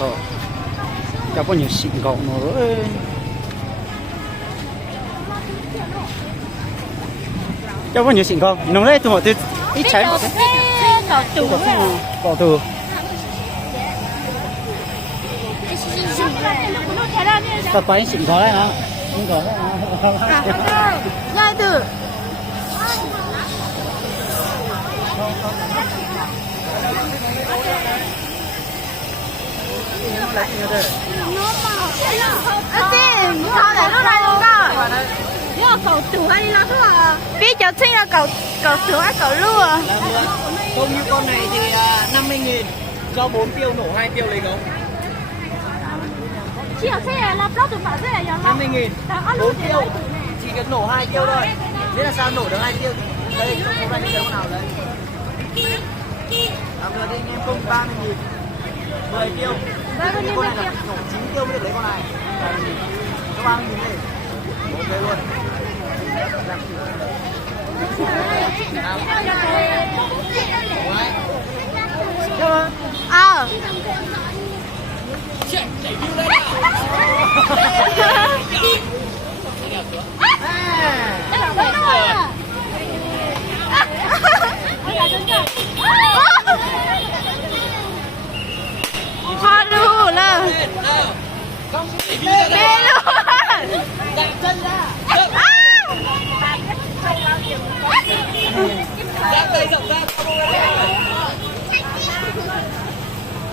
Có cho bao nhiêu xịn gạo nữa. Cho bao nhiêu xịn gạo. Nông đây tụi họ từ ít trái một cái. Cỏ từ. Tập bánh xịn gạo đấy hả? Không có. Ngay từ. Sao lại lúc này luôn cơ? Cậu tử hay đi lắm à? Biết cháu sinh là cậu tử hay cậu lưu à? Không như con này thì 50.000 cho 4 tiêu nổ 2 tiêu lấy gấu. Chị ở xe là blog được bảo thế này nhá. 50.000 4 tiêu. Chỉ cần nổ 2 tiêu thôi. Thế là sao nổ được 2 tiêu? Đây, không ra những con nào đấy. Làm được đi anh em công 30.000 10 tiêu. Cái con này là nổ 9 tiêu mới được lấy con này. Cho 30.000 này. Ok luôn. Hoa lưu là bê luôn. Đặt chân ra. Ra tay rộng ra.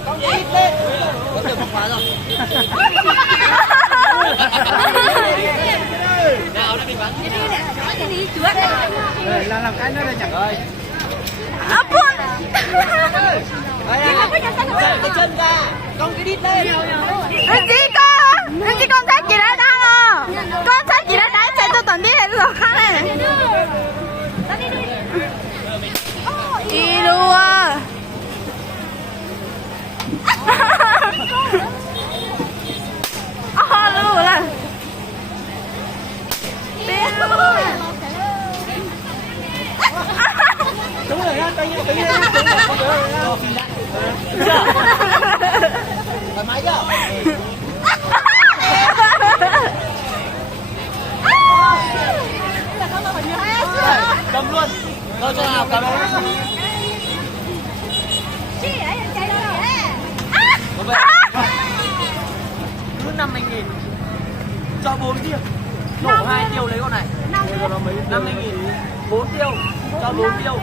Con gì ít lên. Có được một khóa rồi. Nào đã bị bắn. Làm cái nữa đây chẳng ơi. Buồn. Cái chân ra. Con cái đít lên. Anh chị con thấy chị đã đang à? Con thấy chị đã đánh chạy tôi toàn biết là được khác này. Đi luôn à. Luôn là. Đúng rồi nha, tay nhé. Thoải mái chưa? Cầm luôn. Thôi cho nào cầm luôn. Cứ 50.000 cho 4 tiêu. Nổ 2 tiêu lấy con này. 50.000 4 tiêu cho 4 tiêu.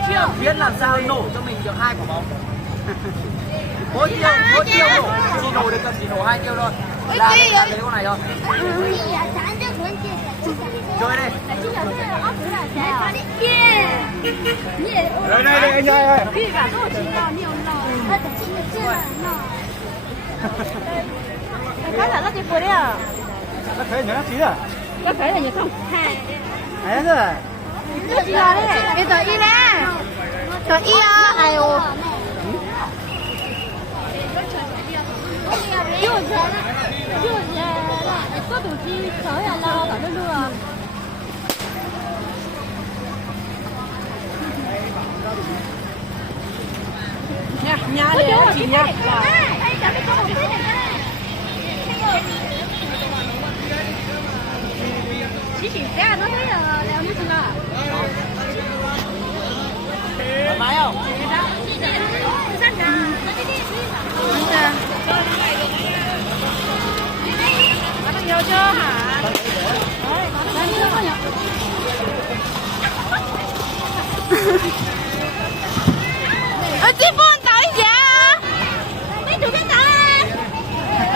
Biết làm sao nổ cho mình được 2 quả bóng. Mỗi tiêu nổ. Chỉ nổ được cần chỉ nổ 2 tiêu thôi. Là lấy con này thôi. Chơi đi. Đây anh ơi. Cái là nó chỉ vừa đấy à? Nó thấy nhớ chí à? Có phải là gì không? Đấy rồi. Chị là đấy. Bây giờ y nè. Cho y à. Ai ô. Có đủ chi tới là lo cả luôn à. Nhà để chị nha. Chị ra nó thấy là leo như thế nào? Thoải mái không? Nhiều chưa hả? Chị buồn tới vậy? Mấy tụi cái ta?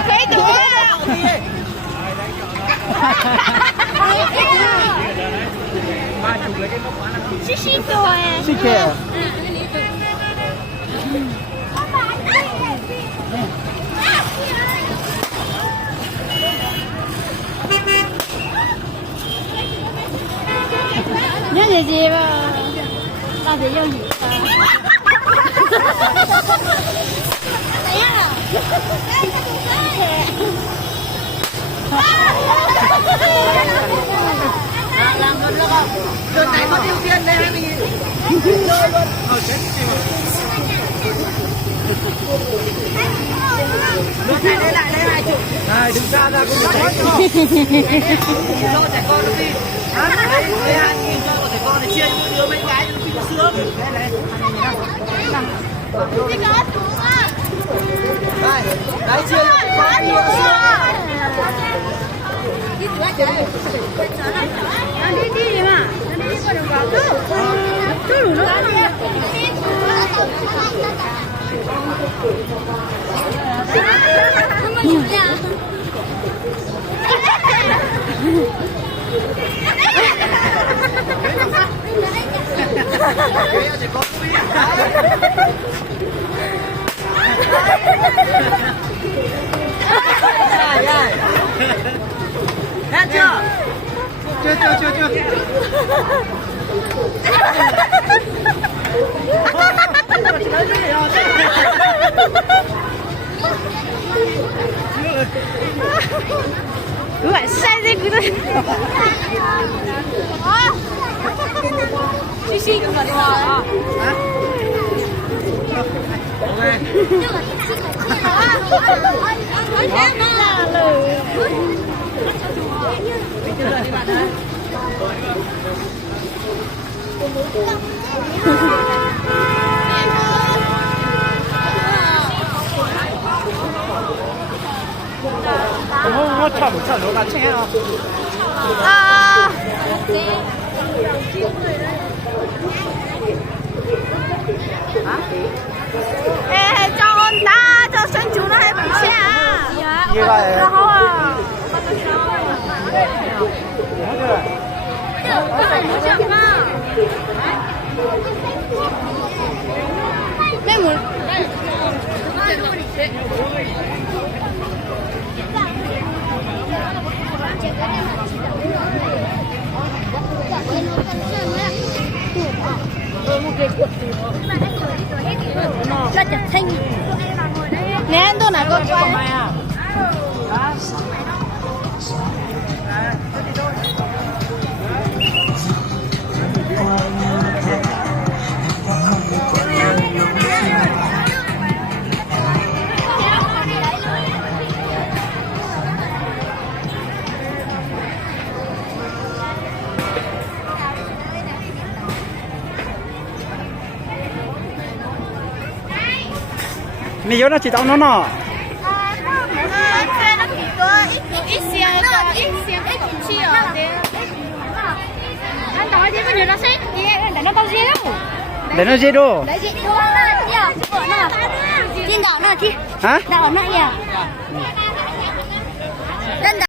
Mấy tụi Xí rồi. Xí kìa. Nhớ gì mà tao sẽ yêu gì Làm luôn được không? Đợt này có tiêu tiền đây 20.000. Chơi luôn. Chết Này, đừng ra ra cũng thấy. Cho trẻ con nó đi. Đây 2.000 cho trẻ con để chia cho mỗi đứa mấy cái cho nó bị sướng. Đây. Đấy chia cho trẻ con đi đi mà. Hết chưa? Chưa. Cứ phải sai đi cứ thôi. Xí cũng phải hòa. 뭐 참, 너가 챙겨. À. Ê, cho con ta, cho sân chú nó hay bị xe à? Gì vậy? Nó không à? Đây muốn. Nè anh tôi nói con quay. Mày nhớ nó chỉ tao nó nọ. Ít chi ở đây. Anh nói đi bây giờ nó sẽ để nó bao nhiêu? Để nó dễ đồ. Đấy chị, nó là chị, tin đảo nó chị. Hả? Đảo nó nhỉ?